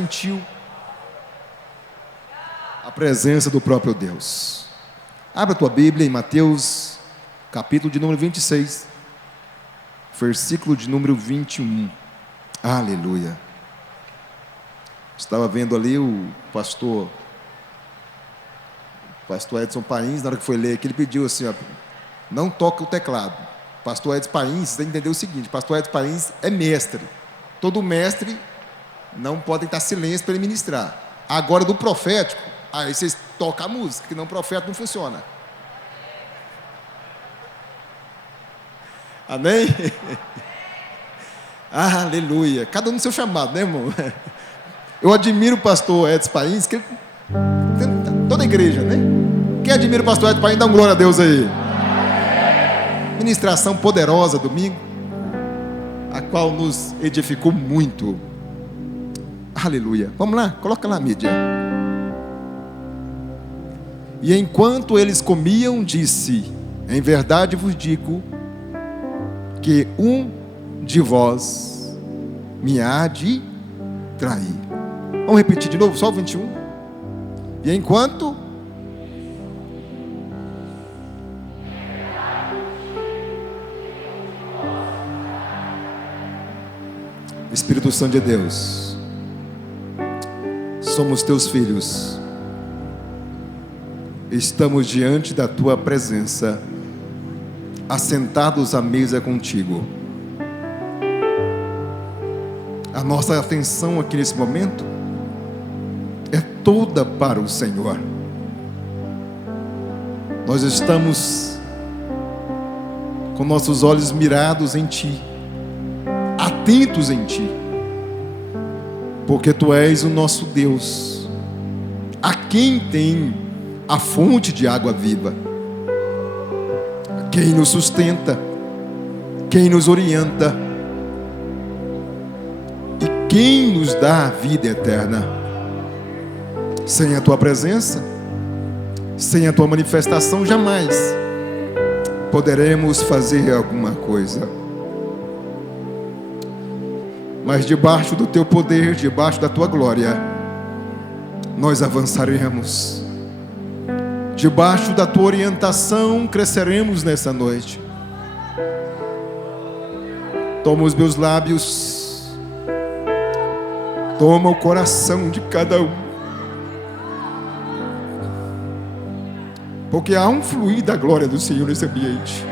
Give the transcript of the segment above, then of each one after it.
sentiu a presença do próprio Deus. Abra a tua Bíblia em Mateus, capítulo de número 26, versículo de número 21. Aleluia. Estava vendo ali o pastor Edson Pains, na hora que foi ler aqui, ele pediu assim, ó, não toca o teclado. Pastor Edson Pains, você tem que entender o seguinte, pastor Edson Pains é mestre. Todo mestre não pode estar silêncio para ele ministrar. Agora do profético, aí vocês tocam a música, que não profeta não funciona. Amém? Aleluia. Cada um no seu chamado, né, irmão? Eu admiro o pastor Edson Pains, que toda a igreja, né? Quem admira o pastor Edson Pains, dá um glória a Deus aí. Ministração poderosa domingo, a qual nos edificou muito. Aleluia. Vamos lá, coloca lá a mídia. E enquanto eles comiam, disse: em verdade vos digo que um de vós me há de trair. Vamos repetir de novo, só o 21. E enquanto Espírito Santo de Deus, somos teus filhos, estamos diante da tua presença, assentados à mesa contigo. A nossa atenção aqui nesse momento é toda para o Senhor. Nós estamos com nossos olhos mirados em ti, atentos em ti, porque tu és o nosso Deus, a quem tem a fonte de água viva, quem nos sustenta, quem nos orienta e quem nos dá a vida eterna. Sem a tua presença, sem a tua manifestação, jamais poderemos fazer alguma coisa. Mas debaixo do teu poder, debaixo da tua glória, nós avançaremos. Debaixo da tua orientação, cresceremos nessa noite. Toma os meus lábios, toma o coração de cada um, porque há um fluir da glória do Senhor nesse ambiente.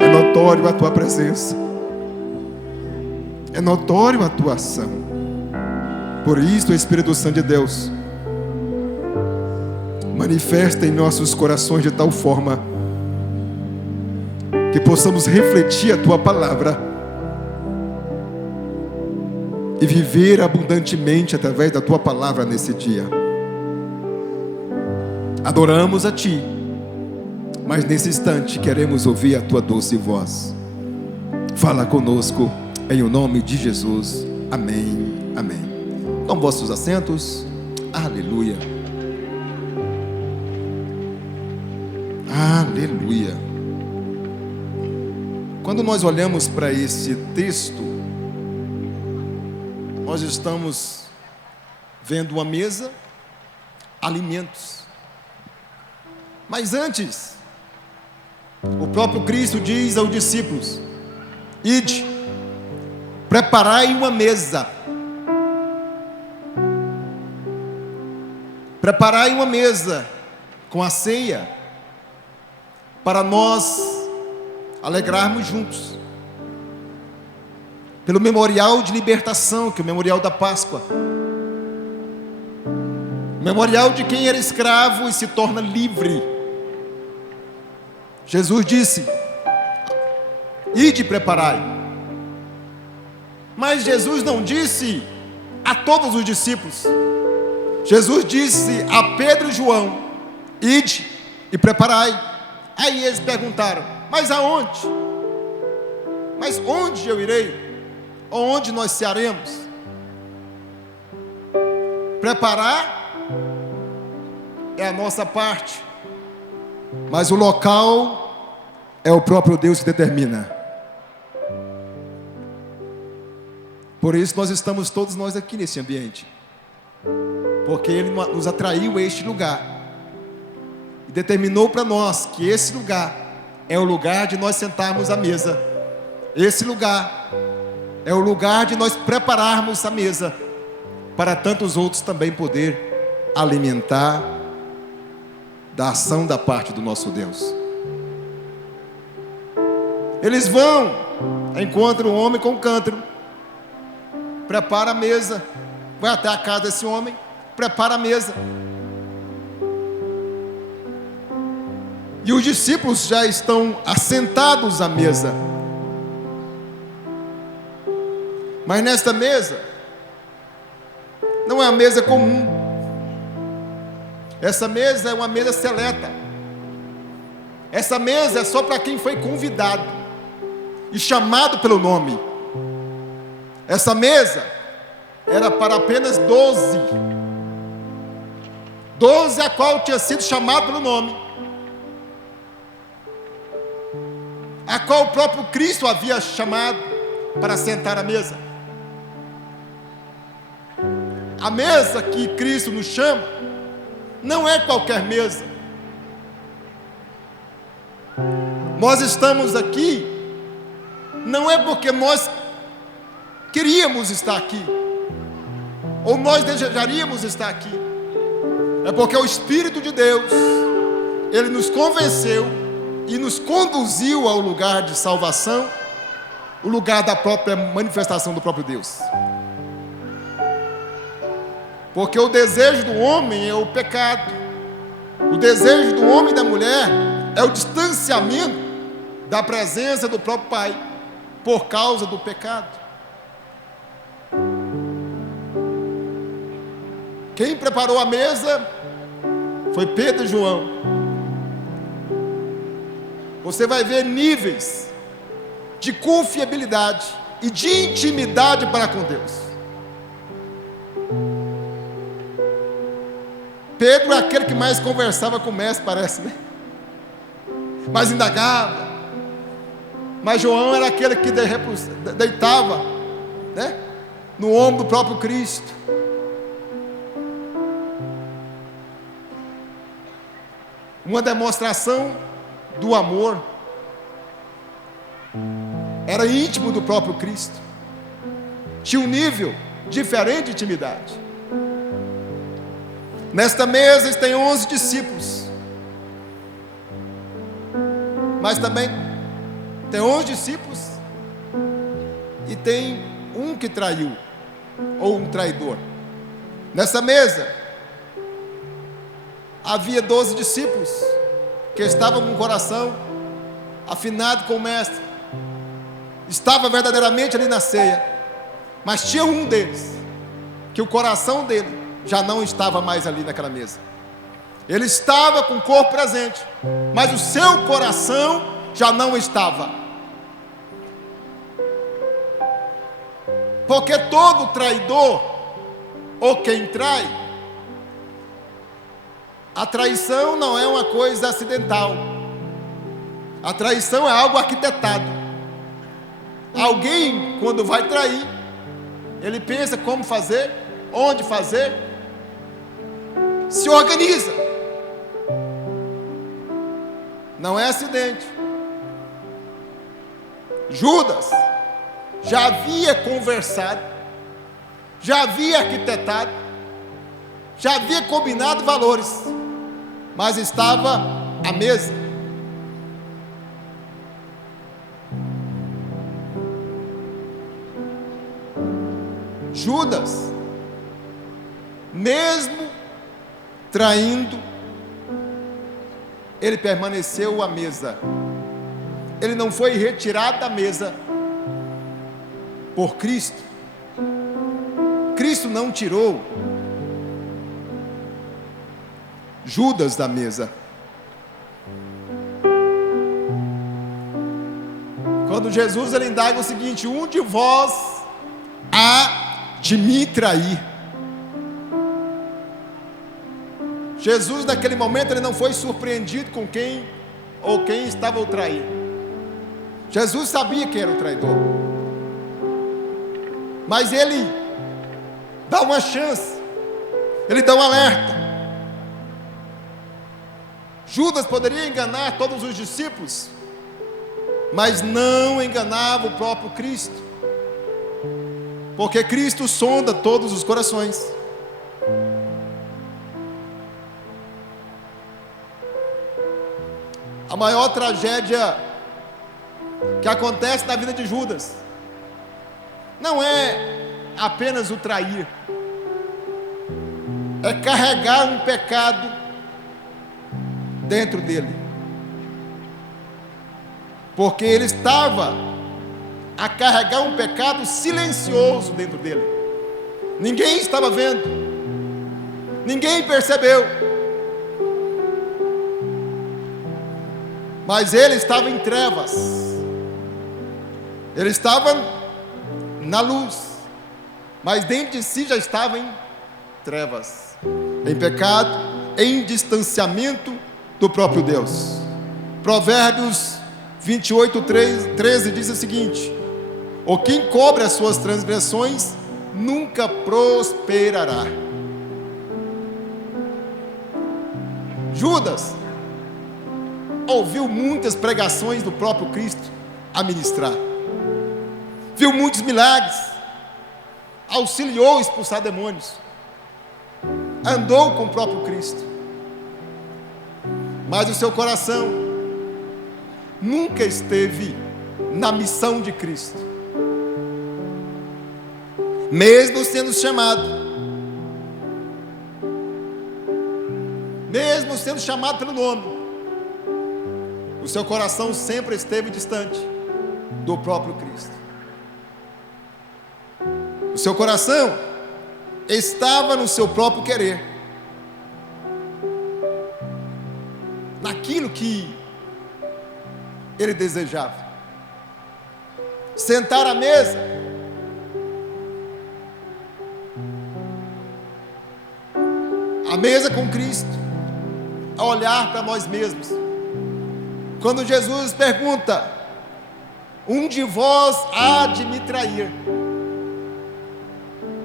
É notório a tua presença, é notório a tua ação. Por isso, o Espírito Santo de Deus manifesta em nossos corações de tal forma que possamos refletir a tua palavra e viver abundantemente através da tua palavra nesse dia. Adoramos a ti, mas nesse instante queremos ouvir a tua doce voz. Fala conosco em o nome de Jesus. Amém, amém. Tomem vossos assentos. Aleluia. Aleluia. Quando nós olhamos para esse texto, nós estamos vendo uma mesa, alimentos. Mas antes, o próprio Cristo diz aos discípulos: ide, preparai uma mesa. Preparai uma mesa com a ceia, para nós alegrarmos juntos, pelo memorial de libertação, que é o memorial da Páscoa, o memorial de quem era escravo e se torna livre. Jesus disse: ide preparai. Mas Jesus não disse a todos os discípulos. Jesus disse a Pedro e João: ide e preparai. Aí eles perguntaram: mas aonde? Mas onde eu irei? Onde nós cearemos? Preparar é a nossa parte, mas o local é o próprio Deus que determina. Por isso nós estamos todos nós aqui nesse ambiente, porque Ele nos atraiu a este lugar e determinou para nós que esse lugar é o lugar de nós sentarmos à mesa. Esse lugar é o lugar de nós prepararmos a mesa para tantos outros também poder alimentar da ação da parte do nosso Deus. Eles vão, encontram um homem com um cântaro, prepara a mesa, vai até a casa desse homem, prepara a mesa. E os discípulos já estão assentados à mesa. Mas nesta mesa, não é uma mesa comum. Essa mesa é uma mesa seleta. Essa mesa é só para quem foi convidado e chamado pelo nome. Essa mesa era para apenas 12. 12 a qual tinha sido chamado pelo nome, a qual o próprio Cristo havia chamado para sentar à mesa. A mesa que Cristo nos chama não é qualquer mesa. Nós estamos aqui não é porque nós queríamos estar aqui ou nós desejaríamos estar aqui. É porque o Espírito de Deus, Ele nos convenceu e nos conduziu ao lugar de salvação, o lugar da própria manifestação do próprio Deus. Porque o desejo do homem é o pecado, o desejo do homem e da mulher é o distanciamento da presença do próprio Pai, por causa do pecado. Quem preparou a mesa foi Pedro e João. Você vai ver níveis de confiabilidade e de intimidade para com Deus. Pedro é aquele que mais conversava com o mestre, parece, né? Mais indagava. Mas João era aquele que deitava, né, no ombro do próprio Cristo. Uma demonstração do amor. Era íntimo do próprio Cristo. Tinha um nível diferente de intimidade. Nesta mesa tem 11 discípulos. Mas também tem 11 discípulos e tem um que traiu, ou um traidor. Nessa mesa havia 12 discípulos que estavam com o coração afinado com o mestre, estava verdadeiramente ali na ceia. Mas tinha um deles que o coração dele já não estava mais ali naquela mesa. Ele estava com o corpo presente, mas o seu coração já não estava. Porque todo traidor, ou quem trai, a traição não é uma coisa acidental. A traição é algo arquitetado. Alguém, quando vai trair, ele pensa como fazer, onde fazer, se organiza. Não é acidente. Judas já havia conversado, já havia arquitetado, já havia combinado valores, mas estava à mesa. Judas, mesmo traindo, ele permaneceu à mesa. Ele não foi retirado da mesa por Cristo. Cristo não tirou Judas da mesa. Quando Jesus ele indaga o seguinte: um de vós há de me trair. Jesus naquele momento ele não foi surpreendido com quem ou quem estava o traindo. Jesus sabia quem era o traidor. Mas ele dá uma chance, ele dá um alerta. Judas poderia enganar todos os discípulos, mas não enganava o próprio Cristo, porque Cristo sonda todos os corações. A maior tragédia que acontece na vida de Judas não é apenas o trair, é carregar um pecado dentro dele, porque ele estava a carregar um pecado silencioso dentro dele. Ninguém estava vendo, ninguém percebeu, mas ele estava em trevas, ele estava na luz, mas dentro de si já estava em trevas, em pecado, em distanciamento do próprio Deus. Provérbios 28, 13 diz o seguinte: o que encobre as suas transgressões nunca prosperará. Judas ouviu muitas pregações do próprio Cristo a ministrar, viu muitos milagres, auxiliou a expulsar demônios, andou com o próprio Cristo, mas o seu coração nunca esteve na missão de Cristo. Mesmo sendo chamado, mesmo sendo chamado pelo nome, o seu coração sempre esteve distante do próprio Cristo. O seu coração estava no seu próprio querer, naquilo que ele desejava. Sentar à mesa, com Cristo, a olhar para nós mesmos. Quando Jesus pergunta: um de vós há de me trair,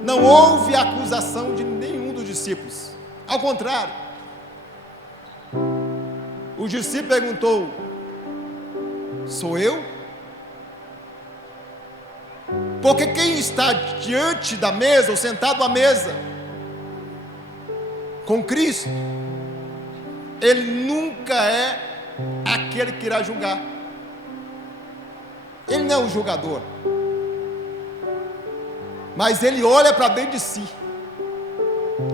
não houve acusação de nenhum dos discípulos, ao contrário, o discípulo perguntou: sou eu? Porque quem está diante da mesa, ou sentado à mesa com Cristo, ele nunca é aquele que irá julgar. Ele não é o julgador, mas ele olha para dentro de si.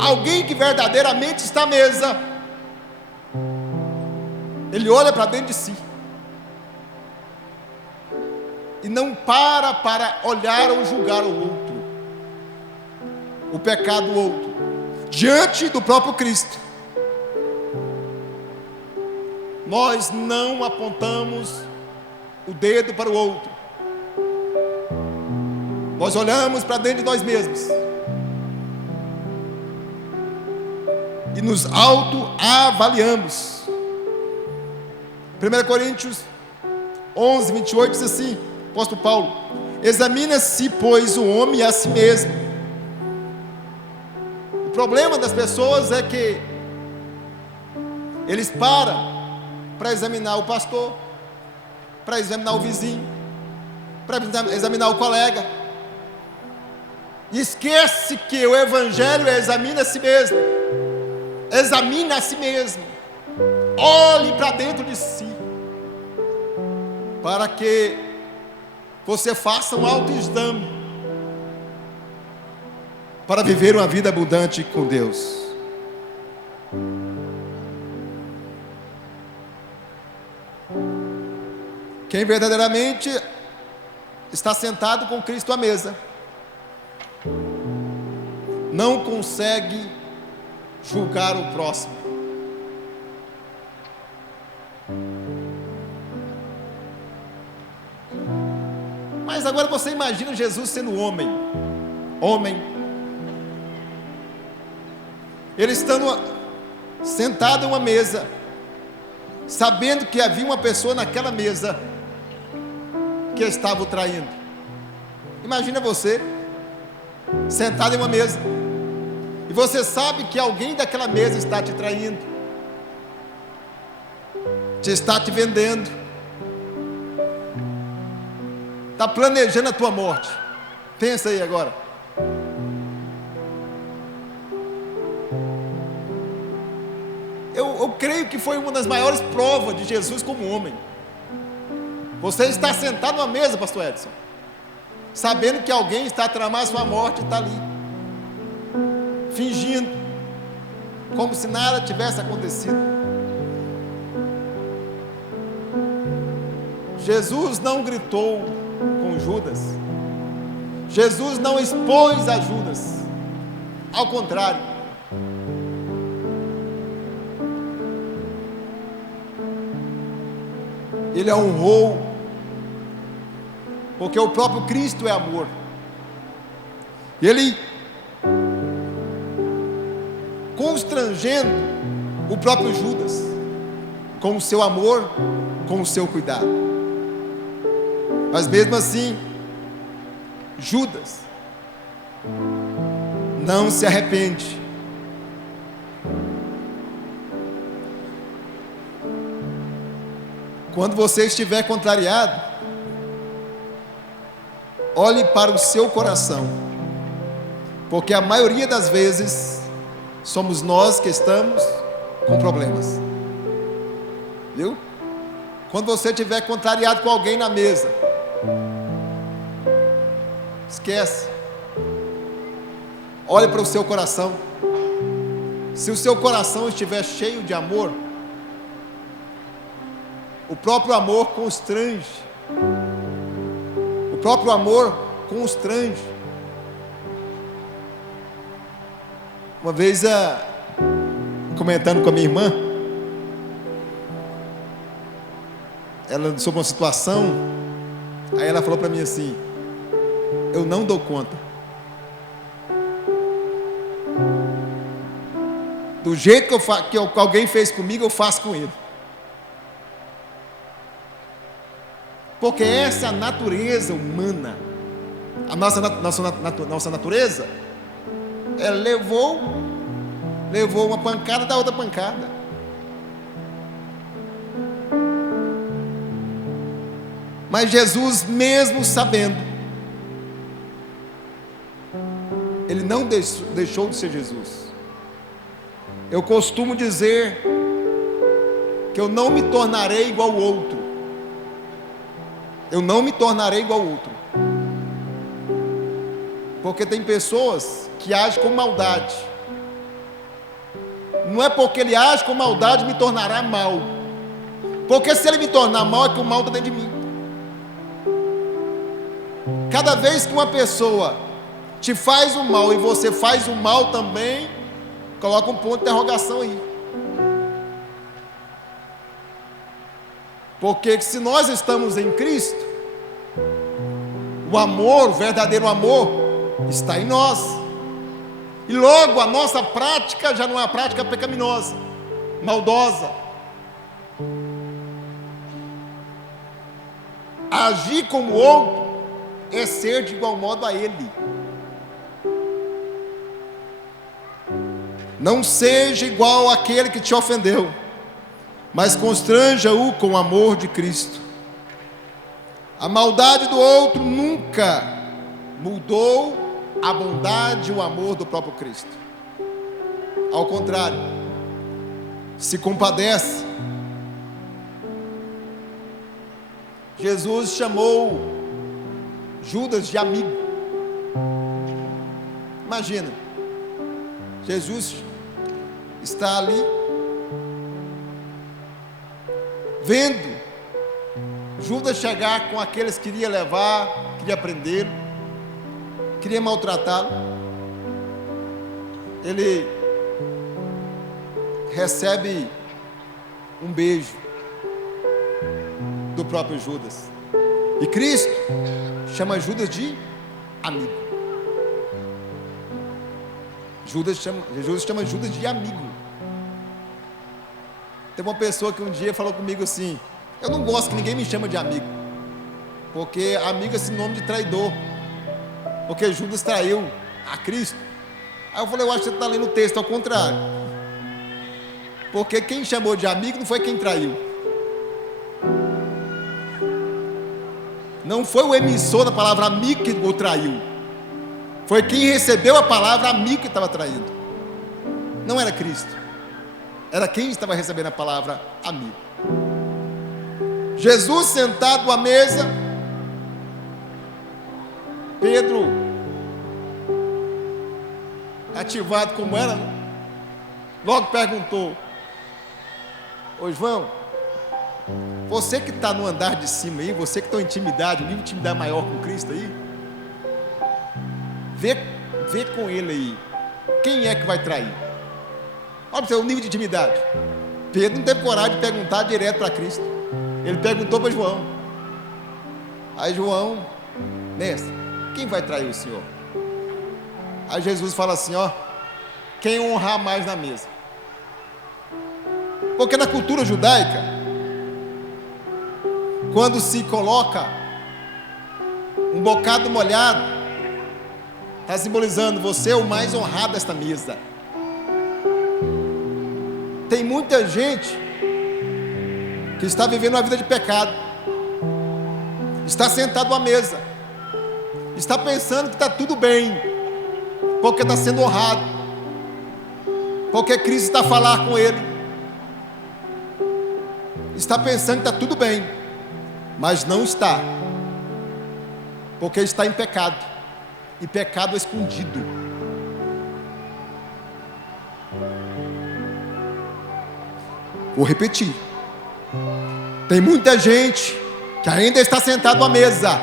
Alguém que verdadeiramente está à mesa, ele olha para dentro de si e não para olhar ou julgar o outro, o pecado do outro, diante do próprio Cristo. Nós não apontamos o dedo para o outro, nós olhamos para dentro de nós mesmos e nos autoavaliamos. 1 Coríntios 11, 28 diz assim, apóstolo Paulo: examina-se, pois, o homem a si mesmo. O problema das pessoas é que eles param para examinar o pastor, para examinar o vizinho, para examinar o colega, e esquece que o evangelho examina a si mesmo. Examine a si mesmo, olhe para dentro de si, para que você faça um autoexame, para viver uma vida abundante com Deus. Quem verdadeiramente está sentado com Cristo à mesa, não consegue julgar o próximo. Mas agora você imagina Jesus sendo homem, ele estando sentado em uma mesa, sabendo que havia uma pessoa naquela mesa que estava o traindo. Imagina você sentado em uma mesa, e você sabe que alguém daquela mesa está te traindo, está te vendendo, está planejando a tua morte. Pensa aí agora. Eu creio que foi uma das maiores provas de Jesus como homem. Você está sentado numa mesa, pastor Edson, sabendo que alguém está a tramar a sua morte e está ali, fingindo, como se nada tivesse acontecido. Jesus não gritou com Judas, Jesus não expôs a Judas, ao contrário, ele a honrou, porque o próprio Cristo é amor. E ele, constrangendo o próprio Judas, com o seu amor, com o seu cuidado. Mas mesmo assim, Judas não se arrepende. Quando você estiver contrariado, olhe para o seu coração, porque a maioria das vezes somos nós que estamos com problemas, viu? Quando você estiver contrariado com alguém na mesa, esquece, olhe para o seu coração. Se o seu coração estiver cheio de amor, o próprio amor constrange. O próprio amor constrange. Uma vez, comentando com a minha irmã, ela sobre uma situação, aí ela falou para mim assim: eu não dou conta. Do jeito que alguém fez comigo, eu faço com ele. Porque essa é a natureza humana. A nossa natureza, ela levou uma pancada da outra pancada. Mas Jesus, mesmo sabendo, ele não deixou de ser Jesus. Eu costumo dizer que eu não me tornarei igual ao outro. Eu não me tornarei igual ao outro. Porque tem pessoas que agem com maldade. Não é porque ele age com maldade me tornará mal. Porque se ele me tornar mal, é que o mal está dentro de mim. Cada vez que uma pessoa te faz o mal e você faz o mal também, coloca um ponto de interrogação aí. Porque se nós estamos em Cristo, o amor, o verdadeiro amor, está em nós. E logo a nossa prática já não é uma prática pecaminosa, maldosa. Agir como o outro é ser de igual modo a ele. Não seja igual àquele que te ofendeu, mas constranja-o com o amor de Cristo. A maldade do outro nunca mudou a bondade e o amor do próprio Cristo. Ao contrário, se compadece. Jesus chamou Judas de amigo. Imagina, Jesus está ali, vendo Judas chegar com aqueles que queria levar, queria prender, queria maltratá-lo. Ele recebe um beijo do próprio Judas. E Cristo chama Judas de amigo. Jesus chama Judas de amigo. Tem uma pessoa que um dia falou comigo assim: eu não gosto que ninguém me chama de amigo, porque amigo é sinônimo de traidor, porque Judas traiu a Cristo. Aí eu falei, eu acho que você está lendo o texto ao contrário. Porque quem chamou de amigo não foi quem traiu. Não foi o emissor da palavra amigo que o traiu. Foi quem recebeu a palavra amigo que estava traindo. Não era Cristo. Era quem estava recebendo a palavra amigo. Jesus sentado à mesa, Pedro, ativado como era, logo perguntou: ô João, você que está no andar de cima aí, você que está em intimidade, um nível de intimidade maior com Cristo aí, vê com ele aí, quem é que vai trair? Olha para você o nível de intimidade. Pedro não teve coragem de perguntar direto para Cristo. Ele perguntou para João. Aí João, mestre, quem vai trair o Senhor? Aí Jesus fala assim, ó, quem honrar mais na mesa. Porque na cultura judaica, quando se coloca um bocado molhado, está simbolizando você é o mais honrado desta mesa. Tem muita gente que está vivendo uma vida de pecado, está sentado à mesa, está pensando que está tudo bem, porque está sendo honrado, porque Cristo está a falar com ele, está pensando que está tudo bem, mas não está, porque está em pecado, e pecado é escondido. Vou repetir. Tem muita gente que ainda está sentado à mesa,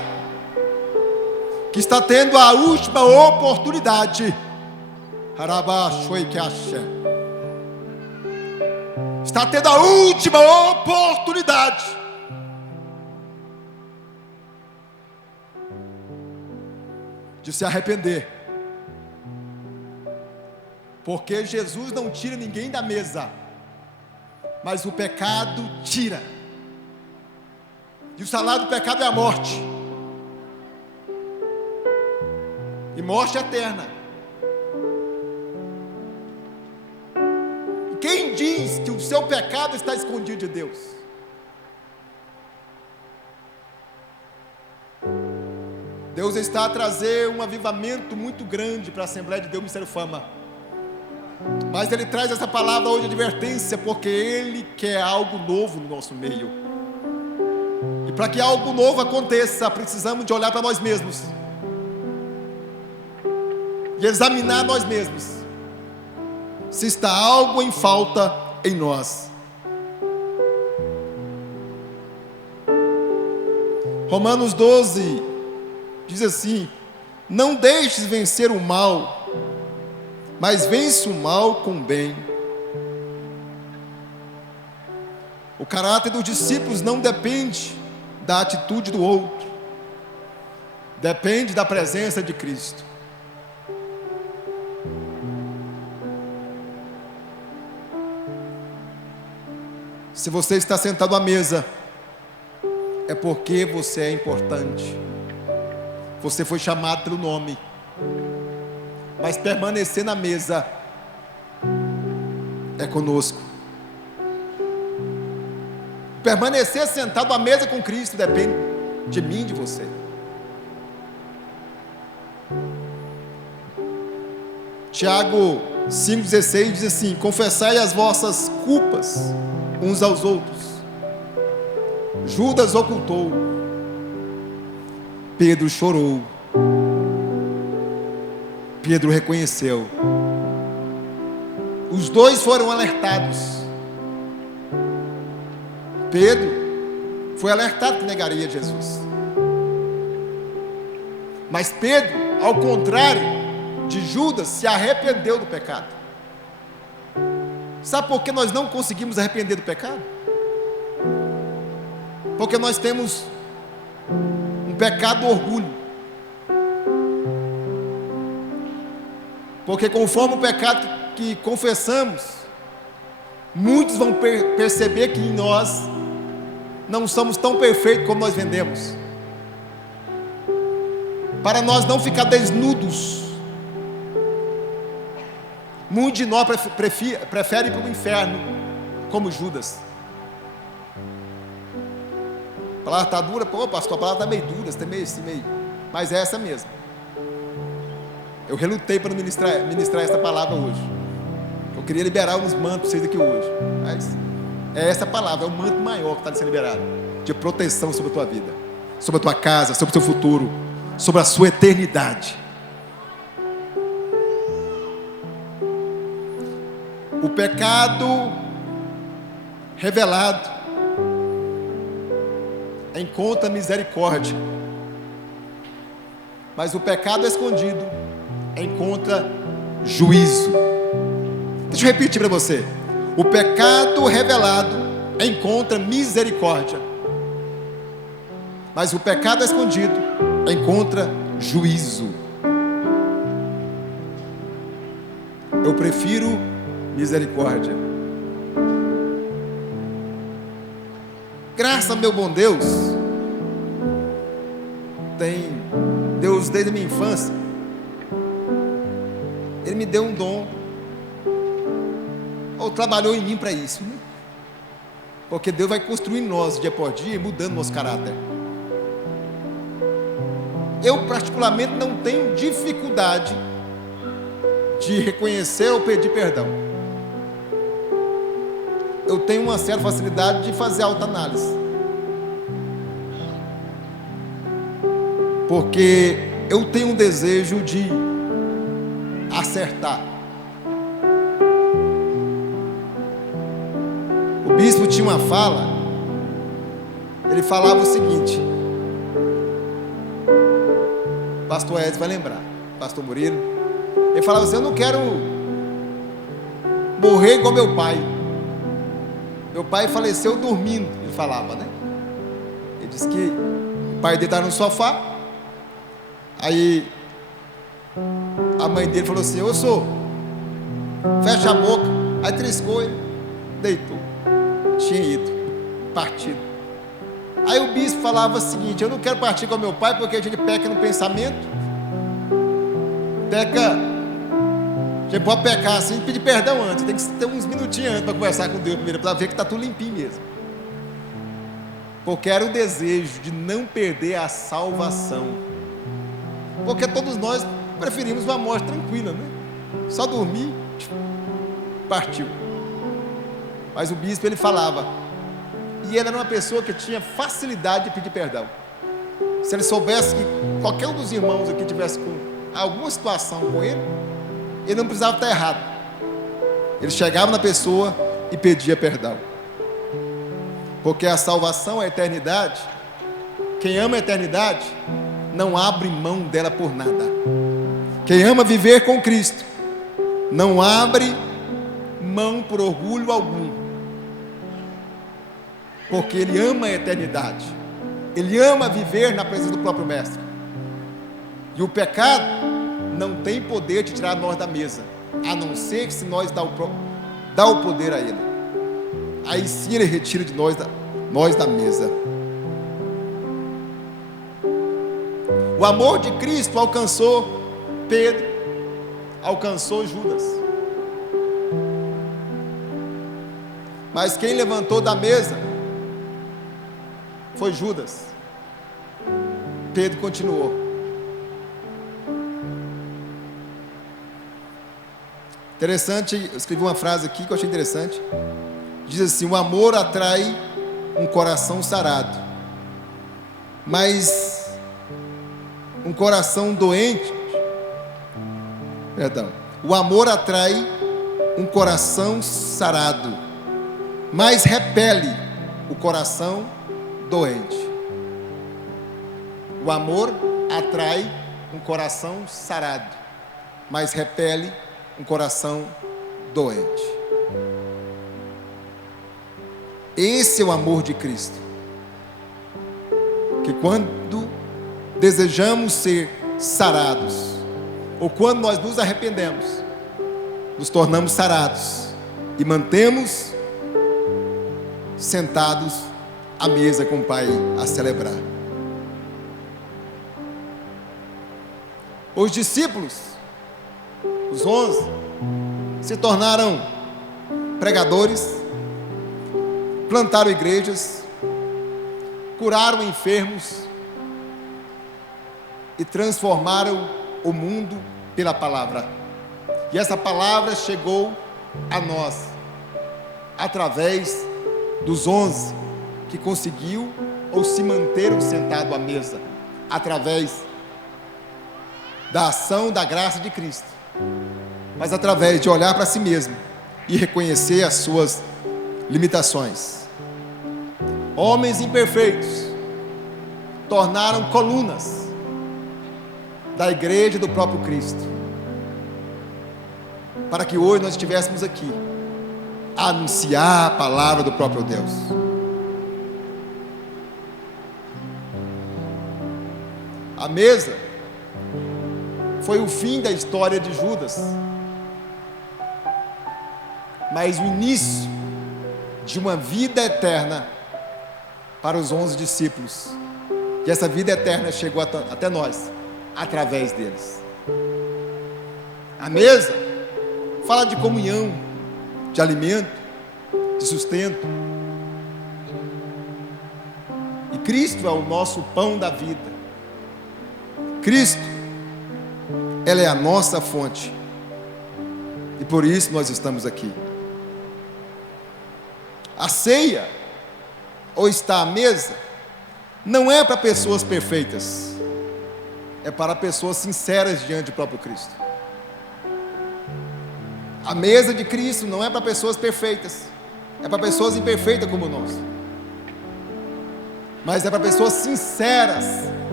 que está tendo a última oportunidade. Está tendo a última oportunidade de se arrepender, porque Jesus não tira ninguém da mesa, mas o pecado tira. E o salário do pecado é a morte, e morte eterna. E quem diz que o seu pecado está escondido de Deus? Deus está a trazer um avivamento muito grande para a Assembleia de Deus Ministério Fama. Mas Ele traz essa palavra hoje de advertência, porque Ele quer algo novo no nosso meio. E para que algo novo aconteça, precisamos de olhar para nós mesmos e examinar nós mesmos, se está algo em falta em nós. Romanos 12 diz assim: não deixes vencer o mal, mas vence o mal com o bem. O caráter dos discípulos não depende da atitude do outro, depende da presença de Cristo. Se você está sentado à mesa, é porque você é importante, você foi chamado pelo nome. Mas permanecer na mesa é conosco. Permanecer sentado à mesa com Cristo depende de mim e de você. Tiago 5,16 diz assim: confessai as vossas culpas uns aos outros. Judas ocultou, Pedro chorou, Pedro reconheceu. Os dois foram alertados. Pedro foi alertado que negaria Jesus, mas Pedro, ao contrário de Judas, se arrependeu do pecado. Sabe por que nós não conseguimos arrepender do pecado? Porque nós temos um pecado do orgulho. Porque conforme o pecado que confessamos, muitos vão perceber que em nós não somos tão perfeitos como nós vendemos. Para nós não ficar desnudos Muitos de nós preferem ir para o inferno, como Judas. A palavra está dura, pô, pastor, a palavra está meio dura, você tem meio assim, meio. Mas é essa mesmo. Eu relutei para ministrar essa palavra hoje. Eu queria liberar uns mantos para vocês aqui hoje. Mas é essa palavra, é o manto maior que está sendo liberado, de proteção sobre a tua vida, sobre a tua casa, sobre o teu futuro, sobre a sua eternidade. O pecado revelado encontra misericórdia, mas o pecado escondido encontra juízo. Deixa eu repetir para você: o pecado revelado encontra misericórdia, mas o pecado escondido encontra juízo. Eu prefiro misericórdia. Graças ao meu bom Deus, Deus desde a minha infância, Ele me deu um dom, ou trabalhou em mim para isso, né? Porque Deus vai construir em nós dia por dia, mudando nosso caráter. Eu particularmente não tenho dificuldade de reconhecer ou pedir perdão. Eu tenho uma certa facilidade de fazer autoanálise, porque eu tenho um desejo de acertar. O bispo tinha uma fala, ele falava o seguinte, pastor Edson vai lembrar, pastor Murilo, ele falava assim: eu não quero morrer igual meu pai. Meu pai faleceu dormindo, ele falava, né? Ele disse que o pai dele estava no sofá, aí a mãe dele falou assim: ô senhor, fecha a boca. Aí triscou ele, deitou, tinha ido, partido. Aí o bispo falava o seguinte: eu não quero partir com meu pai, porque a gente peca no pensamento, a gente pode pecar assim, pedir perdão antes, tem que ter uns minutinhos antes para conversar com Deus primeiro, para ver que está tudo limpinho mesmo. Porque era o desejo de não perder a salvação, porque todos nós preferimos uma morte tranquila, né? Só dormir, partiu. Mas o bispo, ele falava, e ele era uma pessoa que tinha facilidade de pedir perdão. Se ele soubesse que qualquer um dos irmãos aqui tivesse com alguma situação com ele não precisava estar errado. Ele chegava na pessoa e pedia perdão. Porque a salvação é a eternidade. Quem ama a eternidade não abre mão dela por nada. Quem ama viver com Cristo não abre mão por orgulho algum, porque ele ama a eternidade. Ele ama viver na presença do próprio Mestre. E o pecado não tem poder de tirar nós da mesa, a não ser que se nós dá o poder a ele. Aí sim ele retira de nós da mesa. O amor de Cristo alcançou Pedro, alcançou Judas. Mas quem levantou da mesa foi Judas. Pedro continuou. Interessante, eu escrevi uma frase aqui que eu achei interessante. Diz assim: o amor atrai um coração sarado, mas um coração doente, o amor atrai um coração sarado, mas repele o coração doente. O amor atrai um coração sarado, mas repele um coração doente. Esse é o amor de Cristo, que quando desejamos ser sarados, ou quando nós nos arrependemos, nos tornamos sarados e mantemos sentados à mesa com o Pai a celebrar. Os discípulos, os 11, se tornaram pregadores, plantaram igrejas, curaram enfermos e transformaram o mundo pela palavra. E essa palavra chegou a nós através dos 11 que conseguiu ou se manteram sentados à mesa, através da ação da graça de Cristo, mas através de olhar para si mesmo e reconhecer as suas limitações. Homens imperfeitos tornaram colunas da igreja do próprio Cristo, para que hoje nós estivéssemos aqui a anunciar a palavra do próprio Deus. A mesa foi o fim da história de Judas, mas o início de uma vida eterna para os 11 discípulos. E essa vida eterna chegou até nós, através deles. A mesa fala de comunhão, de alimento, de sustento. E Cristo é o nosso pão da vida. Cristo, ela é a nossa fonte. E por isso nós estamos aqui. A ceia, ou estar à mesa, não é para pessoas perfeitas, é para pessoas sinceras diante do próprio Cristo. A mesa de Cristo não é para pessoas perfeitas, é para pessoas imperfeitas como nós, mas é para pessoas sinceras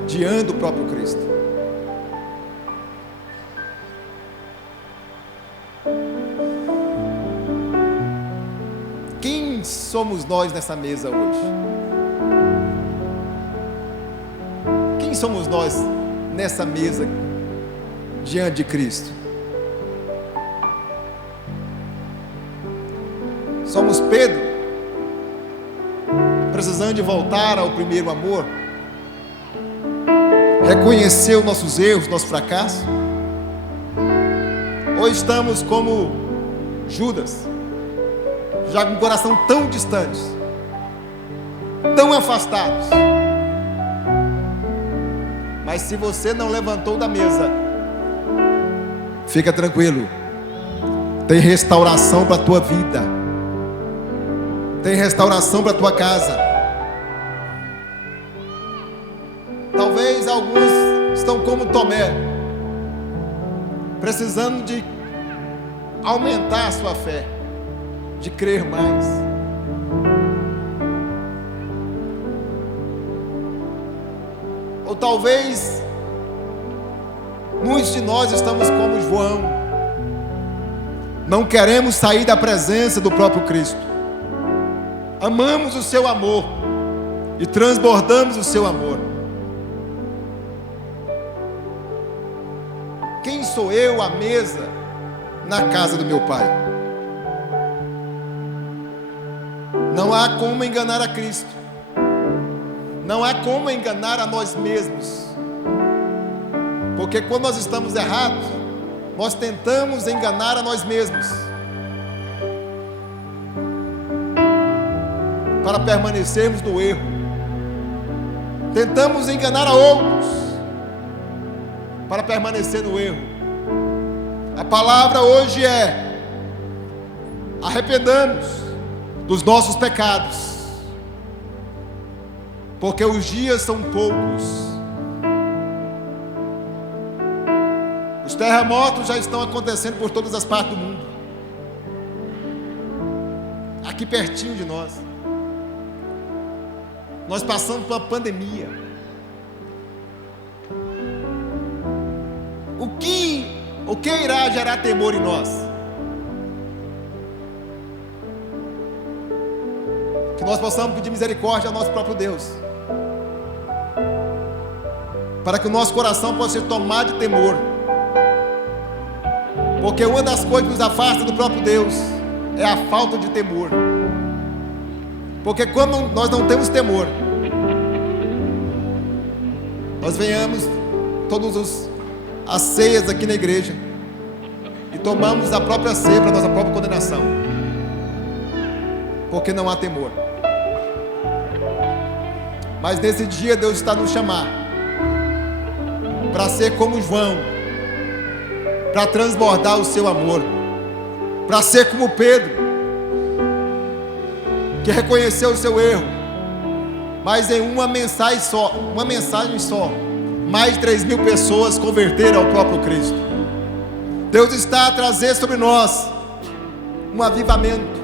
diante do próprio Cristo. Quem somos nós nessa mesa hoje? Quem somos nós nessa mesa diante de Cristo? Somos Pedro, precisando de voltar ao primeiro amor, reconhecer os nossos erros, nosso fracasso? Ou estamos como Judas, já com o coração tão distante, tão afastados? Mas se você não levantou da mesa, fica tranquilo, tem restauração para a tua vida, tem restauração para a tua casa. Talvez alguns estão como Tomé, precisando de aumentar a sua fé, de crer mais. Ou talvez muitos de nós estamos como João, não queremos sair da presença do próprio Cristo. Amamos o seu amor e transbordamos o seu amor. Quem sou eu à mesa na casa do meu Pai? Não há como enganar a Cristo, não há como enganar a nós mesmos, porque quando nós estamos errados, nós tentamos enganar a nós mesmos, para permanecermos no erro. Tentamos enganar a outros para permanecer no erro. A palavra hoje é: arrependamos dos nossos pecados, porque os dias são poucos. Os terremotos já estão acontecendo por todas as partes do mundo, aqui pertinho de nós. Nós passamos por uma pandemia. O que irá gerar temor em nós? Que nós possamos pedir misericórdia ao nosso próprio Deus, para que o nosso coração possa ser tomado de temor, porque uma das coisas que nos afasta do próprio Deus é a falta de temor. Porque quando nós não temos temor, nós venhamos todas as ceias aqui na igreja, e tomamos a própria ceia para nossa própria condenação, porque não há temor. Mas nesse dia Deus está nos chamar para ser como João, para transbordar o seu amor, para ser como Pedro, que reconheceu o seu erro, mas em uma mensagem só, mais de 3.000 pessoas converteram ao próprio Cristo. Deus está a trazer sobre nós um avivamento,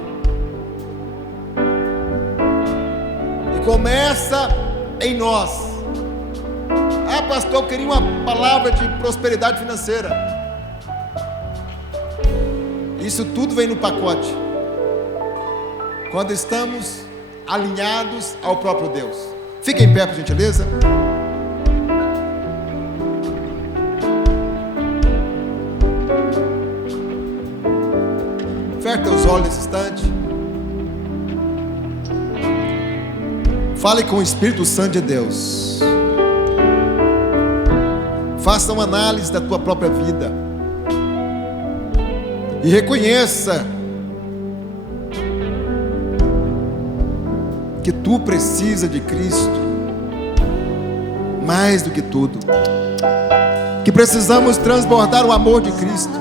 e começa em nós. Ah, pastor, eu queria uma palavra de prosperidade financeira. Isso tudo vem no pacote quando estamos alinhados ao próprio Deus. Fiquem em pé, por gentileza. Feche teus olhos nesse instante. Fale com o Espírito Santo de Deus. Faça uma análise da tua própria vida e reconheça que tu precisa de Cristo mais do que tudo, que precisamos transbordar o amor de Cristo,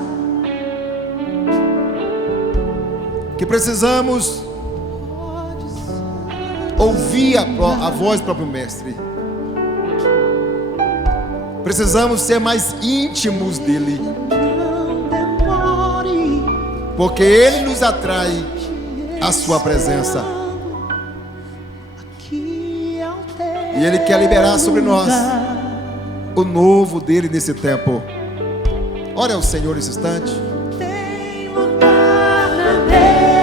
que precisamos ouvir a voz do próprio Mestre, precisamos ser mais íntimos dele, porque ele nos atrai à sua presença, e ele quer liberar sobre nós o novo dele nesse tempo. Ore ao Senhor nesse instante. Tem lugar na mesa,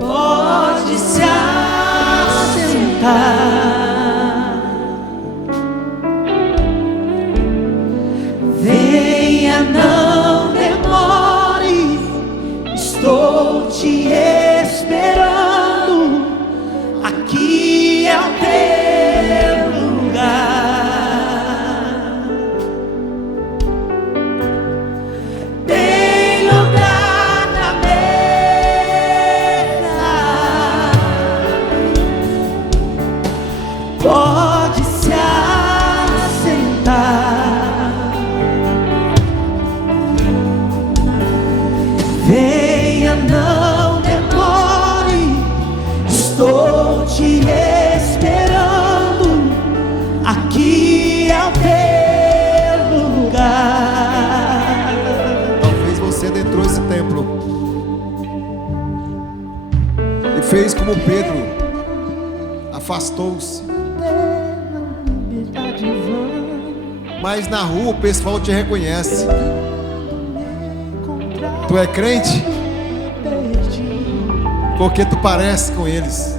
pode se assentar. Venha, não demore, estou te esperando. Aqui é o teu lugar. Tem lugar na mesa, pode se assentar. Venha, não demore, estou te esperando. Aqui é o teu lugar. Talvez você adentrou esse templo e fez como Pedro, afastou-se, mas na rua o pessoal te reconhece. Tu é crente porque tu parece com eles.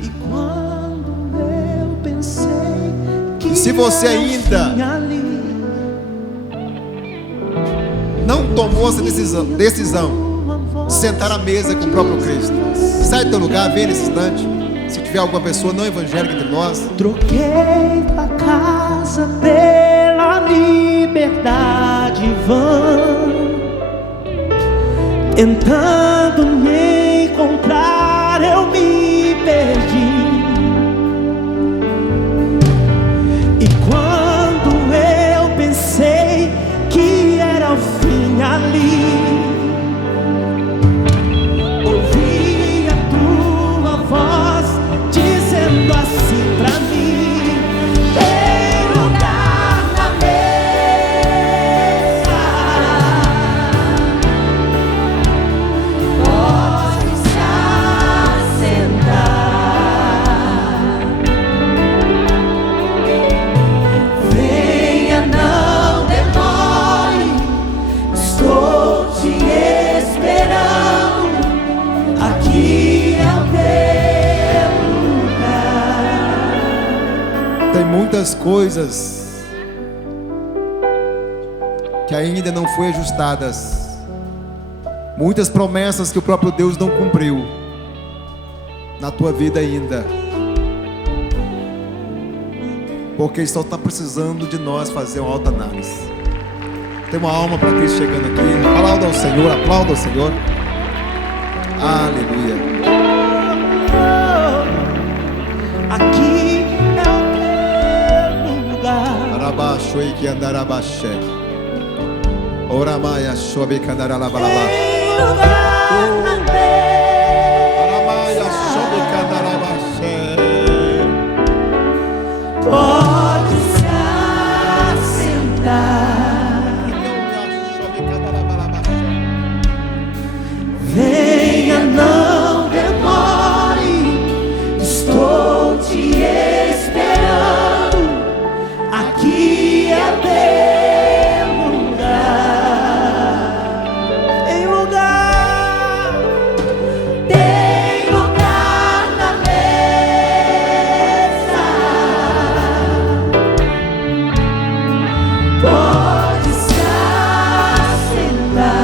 E quando eu pensei que E se você ainda não tomou essa decisão de sentar à mesa com o próprio Cristo, sai do teu lugar, vem nesse instante. Se tiver alguma pessoa não evangélica entre nós, troquei a casa pela liberdade vã, tentando me encontrar, eu me perdi. E quando eu pensei que era o fim ali, ouvi a tua voz dizendo assim pra mim: tem lugar na mesa, pode se assentar. Venha, não demore, estou te esperando. Aqui é o teu lugar. tem muitas coisas que ainda não foram ajustadas, muitas promessas que o próprio Deus não cumpriu na tua vida ainda, porque só está precisando de nós fazer uma autoanálise. Tem uma alma para Cristo chegando aqui. Aplauda ao Senhor, aplauda ao Senhor. Aleluia. Aqui é o teu lugar. Arabaxoi que andarabaxé. Oramaia chobe que andaralabalabá. Tem lugar na mesa. Aramaia chobe que andarabaxé. Pode se assentar. Chobe que andarabalabá. Venha, não demore. Estou te esperando. Aqui é o teu lugar. Tem lugar. Tem lugar na mesa. Pode se assentar.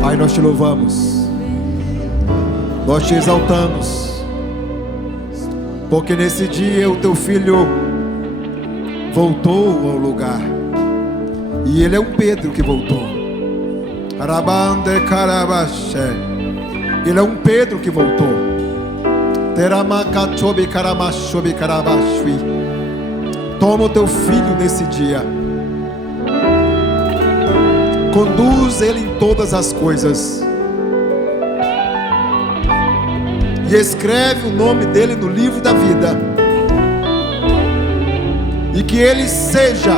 Pai, nós te louvamos. Nós te exaltamos. Porque nesse dia o teu filho voltou ao lugar. E ele é um Pedro que voltou. Arabande carabaxé. Ele é um Pedro que voltou. Teramacachobi caramachobi carabaxui. Toma o teu filho nesse dia. Conduz ele em todas as coisas. E escreve o nome dele no livro da vida. E que ele seja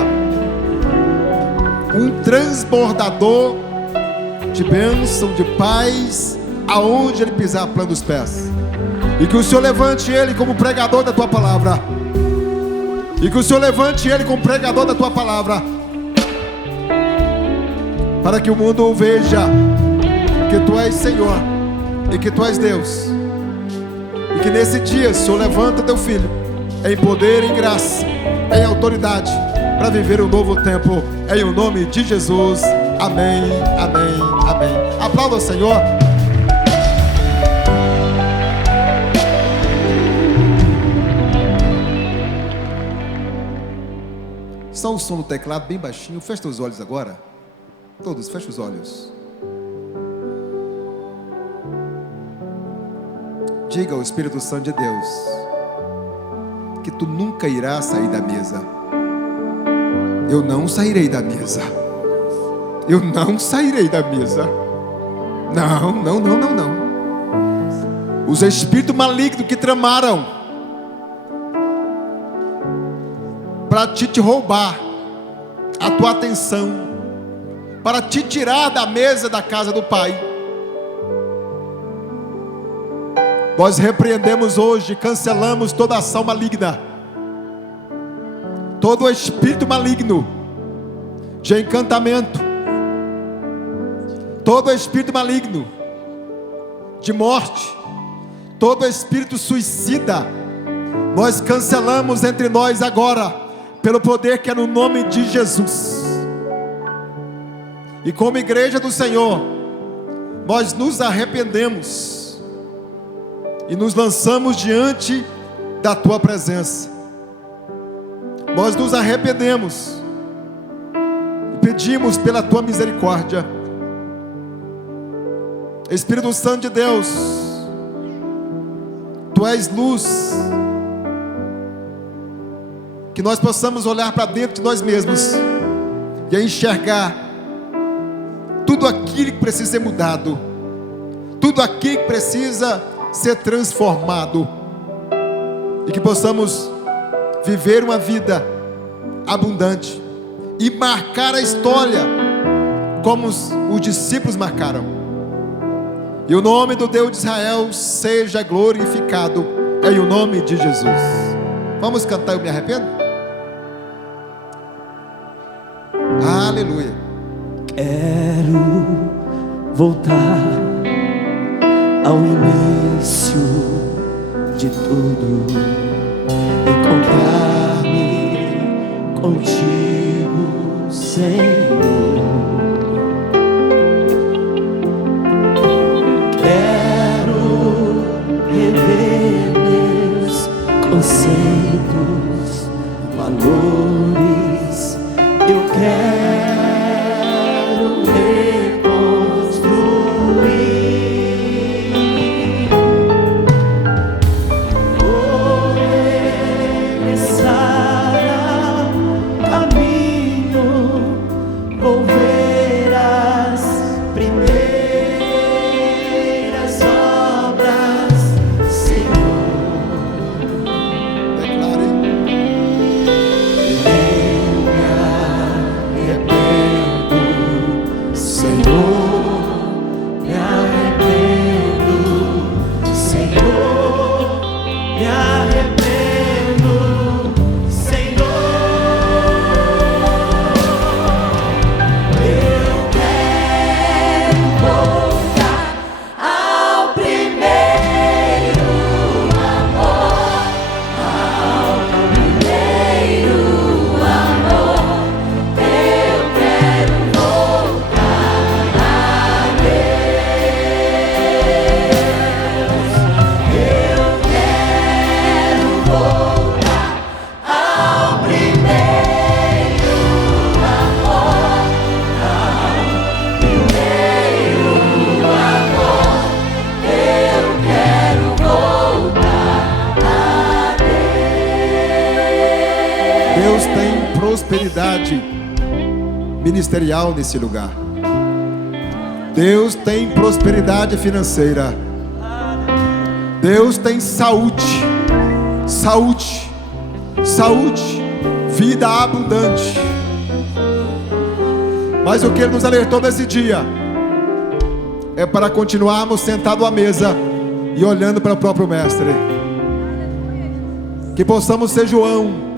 um transbordador de bênção, de paz, aonde ele pisar plano dos pés. E que o Senhor levante ele como pregador da tua palavra. E que o Senhor levante ele como pregador da tua palavra. Para que o mundo veja que tu és Senhor e que tu és Deus. E que nesse dia o Senhor levanta teu filho em poder, em graça, em autoridade, para viver um novo tempo, em o nome de Jesus. Amém, amém, amém. Aplauda o Senhor. Só o som do teclado bem baixinho. Fecha os olhos agora. Todos, fecha os olhos. Diga ao Espírito Santo de Deus que tu nunca irás sair da mesa. Eu não sairei da mesa. Eu não sairei da mesa. Não, não, não, não, não. Os espíritos malignos que tramaram para te roubar a tua atenção, para te tirar da mesa da casa do Pai, nós repreendemos hoje, cancelamos toda ação maligna, todo espírito maligno de encantamento, todo espírito maligno de morte, todo espírito suicida, nós cancelamos entre nós agora, pelo poder que é no nome de Jesus. E como igreja do Senhor, nós nos arrependemos e nos lançamos diante da tua presença. Nós nos arrependemos e pedimos pela tua misericórdia. Espírito Santo de Deus, tu és luz, que nós possamos olhar para dentro de nós mesmos e enxergar tudo aquilo que precisa ser mudado, tudo aquilo que precisa ser transformado, e que possamos viver uma vida abundante e marcar a história como os discípulos marcaram. E o nome do Deus de Israel seja glorificado em o nome de Jesus. Vamos cantar Eu Me Arrependo? Aleluia. Quero voltar ao início de tudo, encontrar-me contigo, Senhor. Quero rever meus muitos valores eu quero reconstruir. Vou regressar ao caminho, vou ver as primeiras obras, Senhor. Declare. Deus tem prosperidade ministerial nesse lugar. Deus tem prosperidade financeira. Deus tem saúde, saúde, saúde, vida abundante. Mas o que Ele nos alertou nesse dia é para continuarmos sentados à mesa e olhando para o próprio Mestre. Que possamos ser João,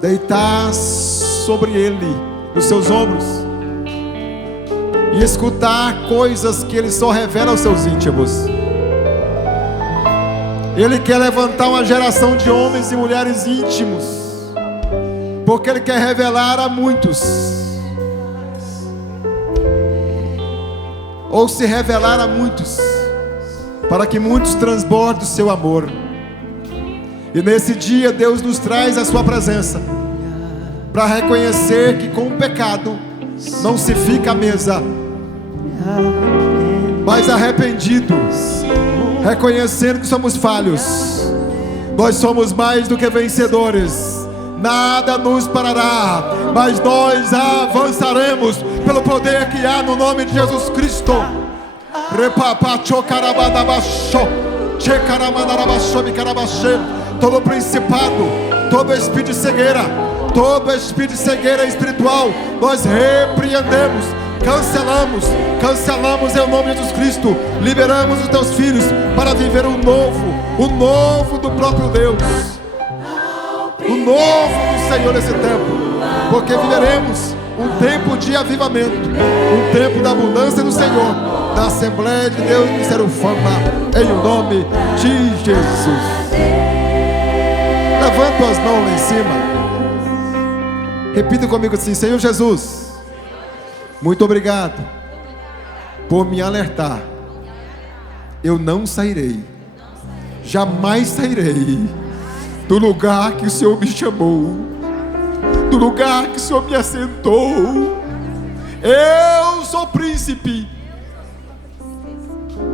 deitar sobre Ele, nos seus ombros, e escutar coisas que Ele só revela aos seus íntimos. Ele quer levantar uma geração de homens e mulheres íntimos, porque Ele quer revelar a muitos, ou se revelar a muitos, para que muitos transbordem o seu amor. E nesse dia Deus nos traz a sua presença, para reconhecer que com o pecado não se fica à mesa, mas arrependido, reconhecendo que somos falhos, nós somos mais do que vencedores. Nada nos parará, mas nós avançaremos pelo poder que há no nome de Jesus Cristo. Todo principado, todo espírito de cegueira, todo espírito de cegueira espiritual, nós repreendemos, cancelamos em nome de Jesus Cristo. Liberamos os teus filhos para viver o novo do próprio Deus, o novo do Senhor nesse tempo, porque viveremos um tempo de avivamento, um tempo da abundância do Senhor, da Assembleia de Deus Ministério Fama, em o nome de Jesus. Levanta as mãos lá em cima. Repita comigo assim: Senhor Jesus, muito obrigado por me alertar. Eu não sairei, jamais sairei do lugar que o Senhor me chamou, do lugar que o Senhor me assentou. Eu sou príncipe.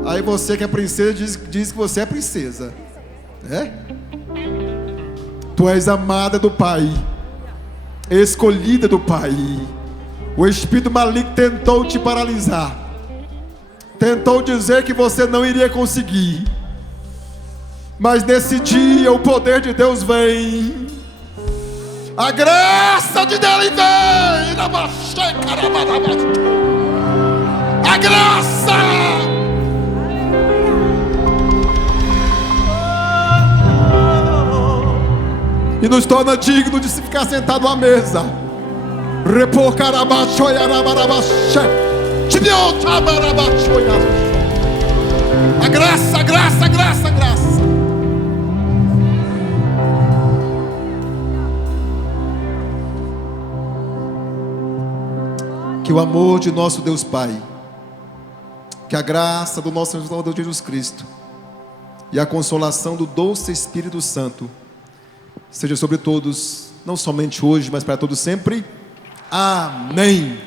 Aí você que é princesa diz que você é princesa, é? Tu és amada do Pai, escolhida do Pai. O espírito maligno tentou te paralisar, tentou dizer que você não iria conseguir, mas nesse dia o poder de Deus vem, a graça de Deus vem, a graça e nos torna digno de se ficar sentado à mesa. A graça, graça, graça, graça. Que o amor de nosso Deus Pai, que a graça do nosso Salvador Jesus Cristo e a consolação do doce Espírito Santo seja sobre todos, não somente hoje, mas para todos sempre. Amém.